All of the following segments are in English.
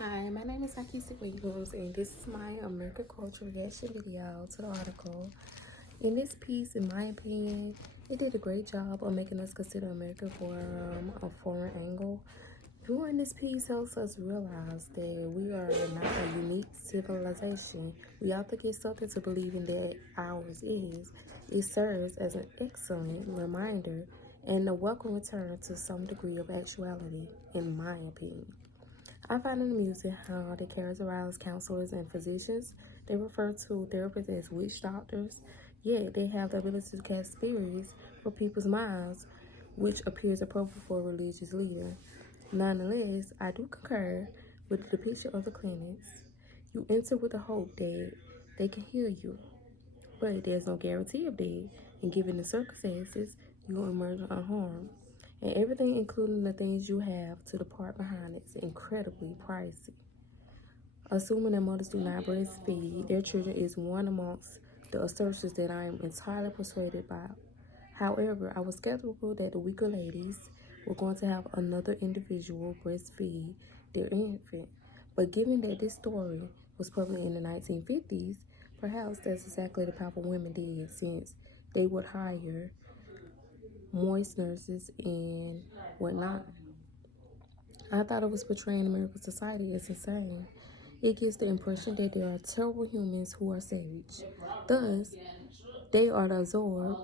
Hi, my name is Akisa Williams, and this is my American Culture reaction video to the article. In this piece, in my opinion, it did a great job of making us consider America from a foreign angle. Viewing this piece helps us realize that we are not a unique civilization. We often get something to believe in that ours is. It serves as an excellent reminder and a welcome return to some degree of actuality, in my opinion. I find it amusing how they characterize counselors and physicians. They refer to therapists as witch doctors, yet they have the ability to cast spirits for people's minds, which appears appropriate for a religious leader. Nonetheless, I do concur with the depiction of the clinics. You enter with the hope that they can heal you, but there's no guarantee of that, and given the circumstances, you will emerge unharmed. And everything, including the things you have to the part behind it, is incredibly pricey. Assuming that mothers do not breastfeed their children is one amongst the assertions that I am entirely persuaded by. However, I was skeptical that the weaker ladies were going to have another individual breastfeed their infant. But given that this story was published in the 1950s, perhaps that's exactly the type of women did, since they would hire moist nurses and whatnot. I thought it was portraying American society as insane. It gives the impression that there are terrible humans who are savage. Thus, they are to absorb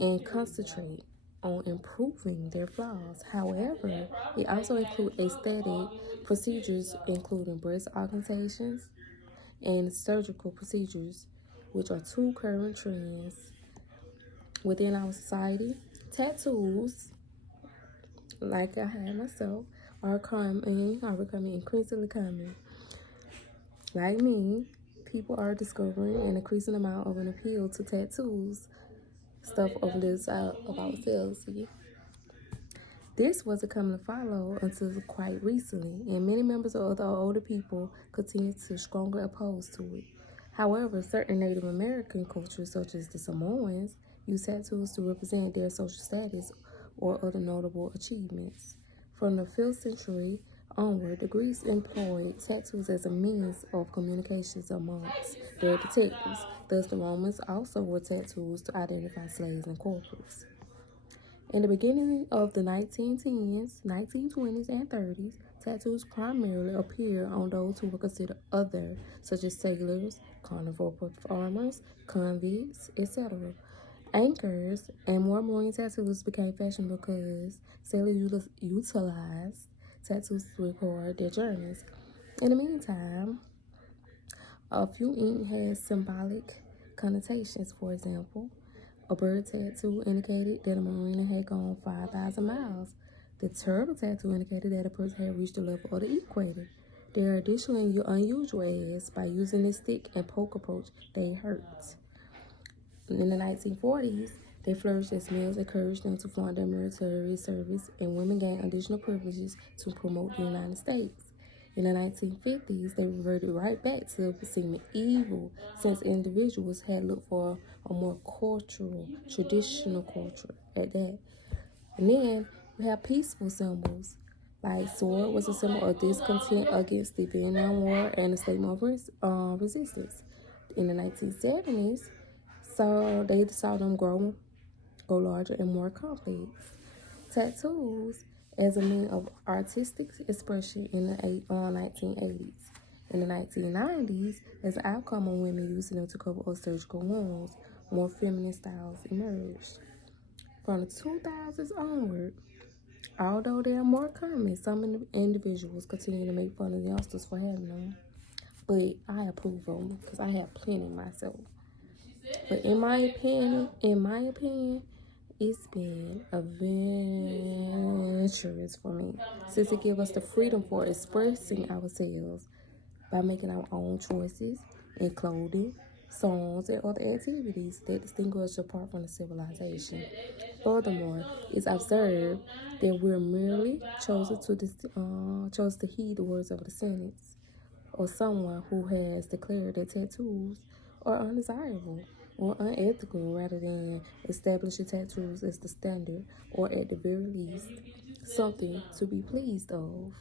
and concentrate on improving their flaws. However, it also includes aesthetic procedures, including breast augmentations and surgical procedures, which are two current trends within our society. Tattoos, like I had myself, are becoming increasingly common. Like me, people are discovering an increasing amount of an appeal to tattoos, stuff of this out of ourselves. This wasn't coming to follow until quite recently, and many members of the older people continue to strongly oppose to it. However, certain Native American cultures, such as the Samoans, use tattoos to represent their social status or other notable achievements. From the 5th century onward, the Greeks employed tattoos as a means of communications amongst their detectives. Thus, the Romans also wore tattoos to identify slaves and corporals. In the beginning of the 1910s, 1920s, and 30s, tattoos primarily appeared on those who were considered other, such as sailors, carnival performers, convicts, etc. Anchors and more marine tattoos became fashionable because sailors utilized tattoos to record their journeys. In the meantime, a few ink had symbolic connotations. For example, a bird tattoo indicated that a mariner had gone 5,000 miles. The turtle tattoo indicated that a person had reached the level of the equator. There are additionally unusual as by using the stick and poke approach, they hurt. In the 1940s, they flourished as males encouraged them to flaunt their military service, and women gained additional privileges to promote the United States. In the 1950s, they reverted right back to seeming evil, since individuals had looked for a more cultural, traditional culture at that. And then we have peaceful symbols. Like sword was a symbol of discontent against the Vietnam War and a statement of resistance. In the 1970s, so they saw them grow larger and more complex. Tattoos as a means of artistic expression in the 1980s. In the 1990s, as an outcome of women using them to cover up surgical wounds, more feminine styles emerged. From the 2000s onward, although they are more common, some individuals continue to make fun of youngsters for having them. But I approve of them because I have plenty myself. But in my opinion, it's been adventurous for me, since it gives us the freedom for expressing ourselves by making our own choices in clothing, songs, and other activities that distinguish us apart from the civilization. Furthermore, it's observed that we're merely chosen to heed the words of the sentence or someone who has declared that tattoos are undesirable or unethical, rather than establishing tattoos as the standard, or at the very least, something to be pleased of.